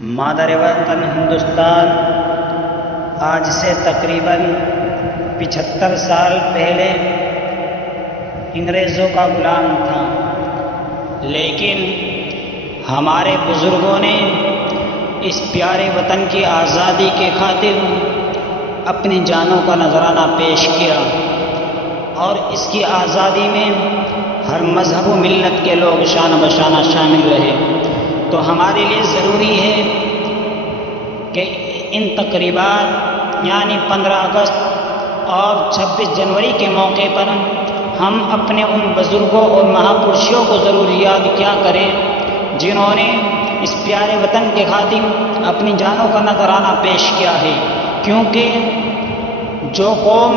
مادر وطن ہندوستان آج سے تقریباً 75 سال پہلے انگریزوں کا غلام تھا، لیکن ہمارے بزرگوں نے اس پیارے وطن کی آزادی کے خاطر اپنی جانوں کا نذرانہ پیش کیا اور اس کی آزادی میں ہر مذہب و ملت کے لوگ شانہ بشانہ شامل رہے۔ تو ہمارے لیے ضروری ہے کہ ان تقریبات یعنی 15 اگست اور 26 جنوری کے موقع پر ہم اپنے ان بزرگوں اور مہاپرشوں کو ضرور یاد کیا کریں جنہوں نے اس پیارے وطن کے خاطر اپنی جانوں کا نذرانہ پیش کیا ہے، کیونکہ جو قوم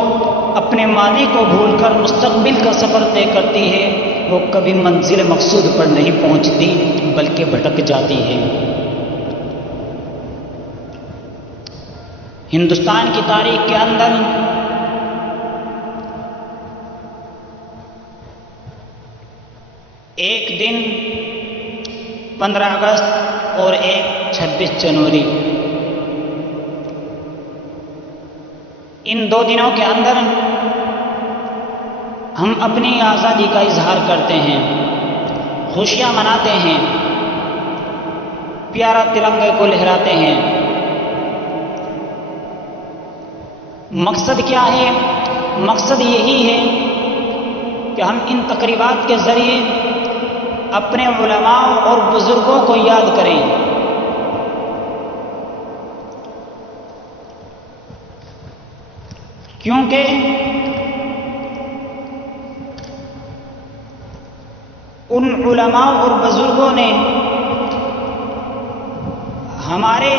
اپنے ماضی کو بھول کر مستقبل کا سفر طے کرتی ہے وہ کبھی منزل مقصود پر نہیں پہنچتی بلکہ بھٹک جاتی ہے۔ ہندوستان کی تاریخ کے اندر ایک دن 15 اگست اور ایک 26 جنوری، ان دو دنوں کے اندر ہم اپنی آزادی کا اظہار کرتے ہیں، خوشیاں مناتے ہیں، پیارا ترنگے کو لہراتے ہیں۔ مقصد کیا ہے؟ مقصد یہی ہے کہ ہم ان تقریبات کے ذریعے اپنے علماء اور بزرگوں کو یاد کریں۔ کیونکہ ان علماء اور بزرگوں نے ہمارے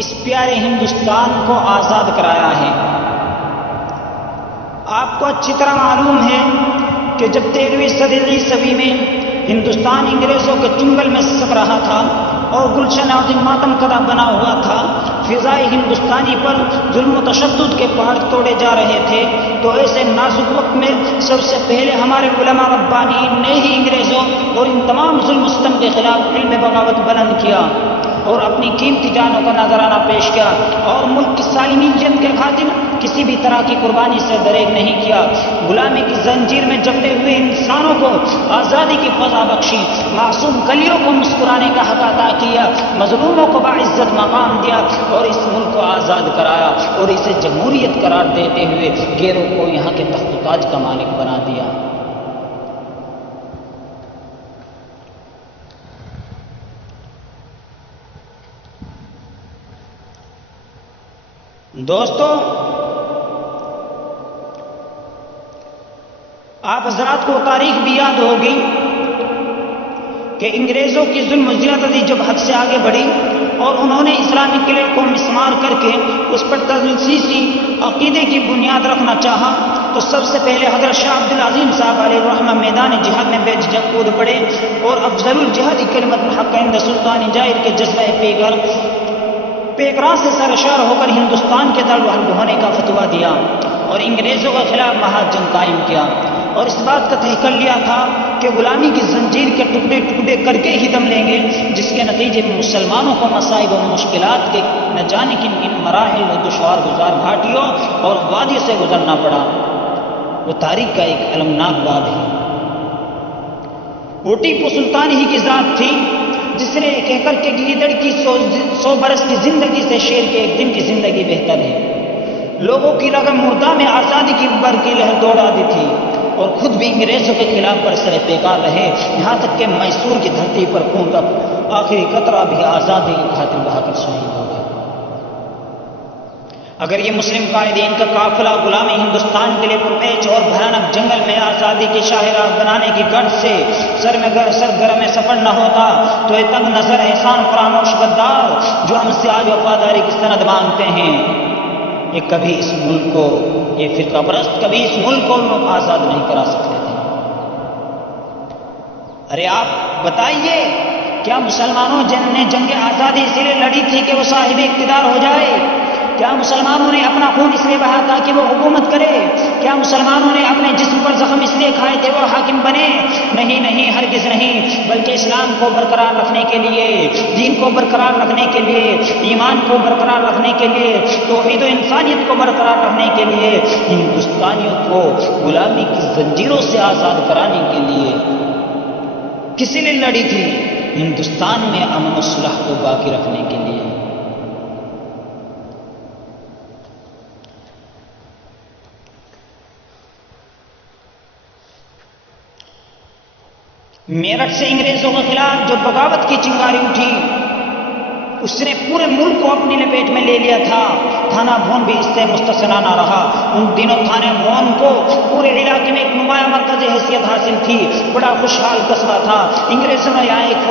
اس پیارے ہندوستان کو آزاد کرایا ہے۔ آپ کو اچھی طرح معلوم ہے کہ جب 13ویں صدی عیسوی میں ہندوستان انگریزوں کے چنگل میں سب رہا تھا اور گلشن عظیم ماتم کدہ بنا ہوا تھا، فضائے ہندوستانی پر ظلم و تشدد کے پہاڑ توڑے جا رہے تھے، تو ایسے نازک وقت میں سب سے پہلے ہمارے علماء ربانیین نے ہی انگریزوں اور ان تمام ظلم و ستم کے خلاف علم بغاوت بلند کیا اور اپنی قیمتی جانوں کا نذرانہ پیش کیا اور ملک کی سالمیت کے خاطر کسی بھی طرح کی قربانی سے دریغ نہیں کیا۔ غلامی کی زنجیر میں جکڑے ہوئے انسانوں کو آزادی کی فضا بخشی، معصوم کلیوں کو مسکرانے کا حق عطا کیا، مظلوموں کو باعزت مقام دیا اور اس ملک کو آزاد کرایا اور اسے جمہوریت قرار دیتے ہوئے غیروں کو یہاں کے تخت و تاج کا مالک بنا دیا۔ دوستو، آپ حضرات کو تاریخ بھی یاد ہوگی کہ انگریزوں کی ظلم و زیادتی جب حد سے آگے بڑھی اور انہوں نے اسلامی قلعے کو مسمار کر کے اس پر تجسیسی عقیدے کی بنیاد رکھنا چاہا، تو سب سے پہلے حضرت شاہ عبد العظیم صاحب علیہ الرحمہ میدان جہاد میں بے جھجک کود پڑے اور افضل الجہاد کلمۃ الحق عند سلطان جائر کے جذبہ پیکرا سے سرشار ہو کر ہندوستان کے دارالحرب ہونے کا فتویٰ دیا اور انگریزوں کے خلاف محاذ جنگ قائم کیا اور اس بات کا طے کر لیا تھا کہ غلامی کی زنجیر کے ٹکڑے ٹکڑے کر کے ہی دم لیں گے، جس کے نتیجے میں مسلمانوں کو مصائب و مشکلات کے نہ جانے کن مراحل و دشوار گزار گھاٹیوں اور وادی سے گزرنا پڑا۔ وہ تاریخ کا ایک المناک باب ہے۔ وہ ٹیپو سلطان ہی کی ذات تھی جس نے کہہ کر کے گیدڑ کی 100 برس کی زندگی سے شیر کے ایک دن کی زندگی بہتر ہے، لوگوں کی رگم مردہ میں آزادی کی برقی لہر دوڑا دی تھی اور خود بھی انگریزوں کے خلاف برسر پیکار رہے، یہاں تک کہ میسور کی دھرتی پر خون کا آخری قطرہ بھی آزادی کی خاطر بہا کر شہید ہو گیا۔ اگر یہ مسلم قائدین کا قافلہ غلامی ہندوستان کے لیے پرپیچ اور بھیانک جنگل میں آزادی کی شاہراہ بنانے کی غرض سے سرگرم سفر نہ ہوتا تو یہ تنگ نظر احسان فراموش غدار جو ہم سے آج وفاداری کی سند مانگتے ہیں، یہ کبھی اس ملک کو، یہ فرقہ پرست کبھی اس ملک کو آزاد نہیں کرا سکتے تھے۔ ارے آپ بتائیے، کیا مسلمانوں نے جنگ آزادی اسی لیے لڑی تھی کہ وہ صاحب اقتدار ہو جائے؟ کیا مسلمانوں نے اپنا خون اس لیے بہا تھا کہ وہ حکومت کرے؟ کیا مسلمانوں نے اپنے جسم پر زخم اس لیے کھائے تھے وہ حاکم بنے؟ نہیں نہیں، ہرگز نہیں، بلکہ اسلام کو برقرار رکھنے کے لیے، دین کو برقرار رکھنے کے لیے، ایمان کو برقرار رکھنے کے لیے، توحید و انسانیت کو برقرار رکھنے کے لیے، ہندوستانیوں کو غلامی کی زنجیروں سے آزاد کرانے کے لیے کسی نے لڑی تھی؟ ہندوستان میں امن و صلح کو باقی رکھنے کے لیے۔ میرٹھ سے انگریزوں کے خلاف جو بغاوت کی چنگاری اٹھی، اس نے پورے ملک کو اپنی لپیٹ میں لے لیا تھا۔ تھانہ بھون بھی اس سے مستثنا نہ رہا۔ ان دنوں تھانہ بھون کو پورے علاقے میں ایک نمایاں مرکز حیثیت حاصل تھی، بڑا خوشحال قصبہ تھا۔ انگریزوں نے یہاں ایک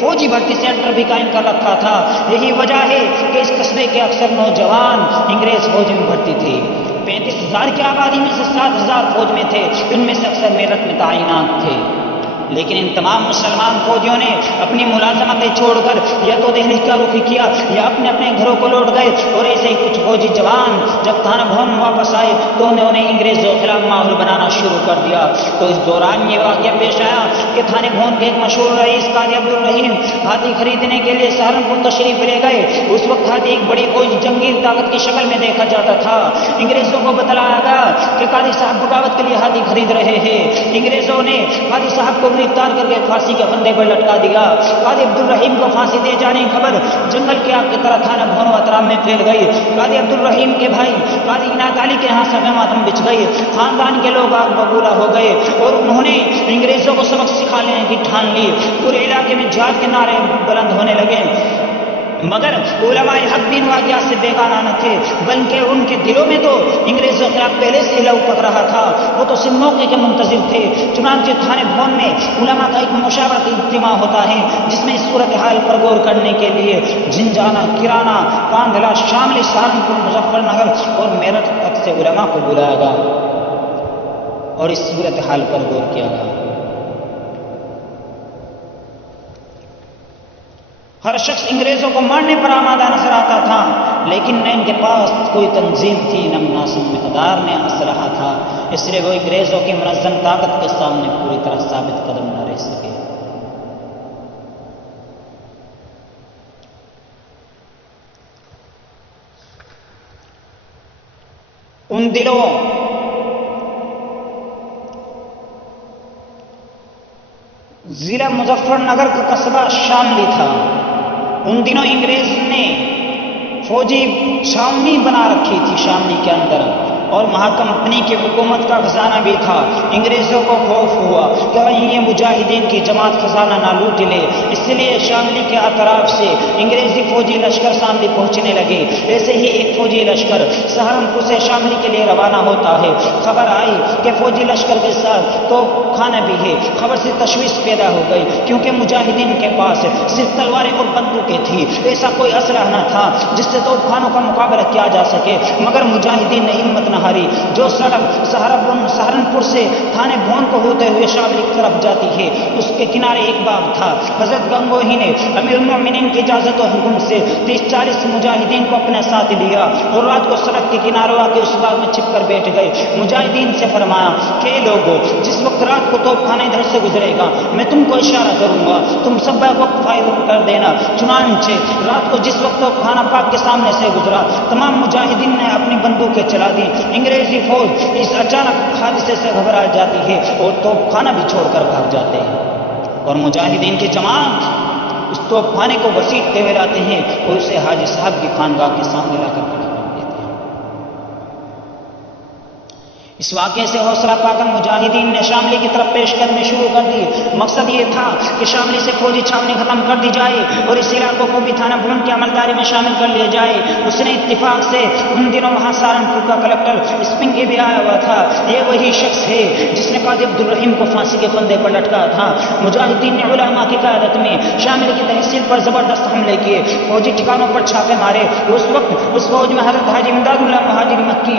فوجی بھرتی سینٹر بھی قائم کر رکھا تھا۔ یہی وجہ ہے کہ اس قصبے کے اکثر نوجوان انگریز فوج میں بھرتی تھے۔ 35,000 کی آبادی میں سے 7,000 فوج میں تھے، ان میں سے اکثر میرٹھ میں تعینات تھے۔ لیکن ان تمام مسلمان فوجیوں نے اپنی ملازمتیں چھوڑ کر یا تو دہلی کا رخ کیا یا اپنے اپنے گھروں کو لوٹ گئے، اور ایسے ہی کچھ فوجی جوان جب تھانہ بھون واپس آئے تو انہوں نے انگریزوں کے خلاف ماحول بنانا شروع کر دیا۔ تو اس دوران یہ واقعہ پیش آیا کہ تھانہ بھون کے ایک مشہور رئیس قاضی عبدالرحیم ہاتھی خریدنے کے لیے سہارنپور تشریف لے گئے۔ اس وقت ہاتھی ایک بڑی فوج جنگی طاقت کی شکل میں دیکھا جاتا تھا۔ انگریزوں کو بتلایا گیا کہ قاضی صاحب بغاوت کے لیے ہاتھی خرید رہے ہیں۔ انگریزوں نے قاضی صاحب کو گرفتار کر کے پھانسی کے پھندے پر لٹکا دیا۔ قاضی عبدالرحیم کو پھانسی دے جانے کی خبر جنگل کی آگ کی طرح تھانہ بھون و اطراف میں پھیل گئی۔ قاضی عبدالرحیم کے بھائی قاضی عنایت علی کے ہاں صف ماتم بچھ گئی۔ خاندان کے لوگ آگ ببولا ہو گئے اور انہوں نے انگریزوں کو سبق سکھا لینے کی ٹھان لی۔ پورے علاقے میں جہاد کے نعرے بلند ہونے لگے، مگر علماء حق بھی ان واقعات سے بیگانہ نہ تھے، بلکہ ان کے دلوں میں تو انگریزوں کے خلاف پہلے سے لہو پک رہا تھا۔ وہ تو صرف موقع کے منتظر تھے۔ چنانچہ تھانہ بھون میں علماء کا ایک مشاورتی اجتماع ہوتا ہے، جس میں اس صورتحال پر غور کرنے کے لیے جھنجھانا، کرانا، کاندھلا، شاملی، سہارنپور، مظفر نگر اور میرٹھ تک سے علماء کو بلایا گیا اور اس صورتحال پر غور کیا گیا۔ ہر شخص انگریزوں کو مارنے پر آمادہ نظر آتا تھا، لیکن نہ ان کے پاس کوئی تنظیم تھی، نہ مناسب مقدار میں اسلحہ تھا، اس لیے وہ انگریزوں کی منظم طاقت کے سامنے پوری طرح ثابت قدم نہ رہ سکے۔ ان دنوں ضلع مظفر نگر کا قصبہ شاملی تھا۔ ان دنوں انگریز نے فوجی چھاونی بنا رکھی تھی شاملی کے اندر، اور وہاں کمپنی کی حکومت کا خزانہ بھی تھا۔ انگریزوں کو خوف ہوا کہ کہیں یہ مجاہدین کی جماعت خزانہ نہ لوٹ لے، اس لیے شاملی کے اطراف سے انگریزی فوجی لشکر شاملی پہنچنے لگے۔ ایسے ہی ایک فوجی لشکر سہارنپور سے شاملی کے لیے روانہ ہوتا ہے۔ خبر آئی کہ فوجی لشکر کے ساتھ توپ خانہ بھی ہے۔ خبر سے تشویش پیدا ہو گئی، کیونکہ مجاہدین کے پاس صرف تلواریں اور بندوقیں تھیں، ایسا کوئی اسلحہ نہ تھا جس سے توپ خانوں کا مقابلہ کیا جا سکے۔ مگر مجاہدین نے ہمت نہ ہاری۔ جو سڑک سہارنپور سے تھانہ بھون کو ہوتے ہوئے شاملی کی طرف جاتی ہے، اس کے کنارے ایک باغ تھا۔ حضرت گنگوہی نے امیر المومنین کی اجازت و حکم سے 30-40 مجاہدین کو اپنے ساتھ لیا اور رات کو سڑک کے کنارے آ کے اس باغ میں چھپ کر بیٹھ گئے۔ مجاہدین سے فرمایا کہ لوگوں، جس وقت رات کو توپ خانہ ادھر سے گزرے گا میں تم کو اشارہ کروں گا، تم سب وقت فائر کر دینا۔ چنانچہ رات کو جس وقت توپ خانہ پاک کے سامنے سے گزرا، تمام مجاہدین نے اپنی بندوقیں چلا دی۔ انگریزی فوج اس اچانک حادثے سے گھبرا جاتی ہے اور توپ خانہ بھی چھوڑ کر بھاگ جاتے ہیں، اور مجاہدین کی جماعت اس توپ خانے کو گھسیٹتے ہوئے لاتے ہیں اور اسے حاجی صاحب کی خانقاہ کے سامنے لا کر کھڑا کر دیتے ہیں۔ اس واقعے سے حوصلہ پا کر مجاہدین نے شاملی کی طرف پیش قدمی شروع کر دی۔ مقصد یہ تھا کہ شاملی سے فوجی چھاونی ختم کر دی جائے اور اس علاقوں کو بھی تھانہ بھون کی عملداری میں شامل کر لیا جائے۔ اس نے اتفاق سے ان دنوں وہاں سہارنپور کا کلکٹر اسپنگی بھی آیا ہوا تھا۔ یہ وہی شخص ہے جس نے قاضی عبدالرحیم کو پھانسی کے پھندے پر لٹکایا تھا۔ مجاہدین نے علماء کی قیادت میں شاملی کی تحصیل پر زبردست حملے کیے، فوجی ٹھکانوں پر چھاپے مارے۔ اس وقت اس فوج میں حضرت حاجی امداد اللہ مہاجر مکی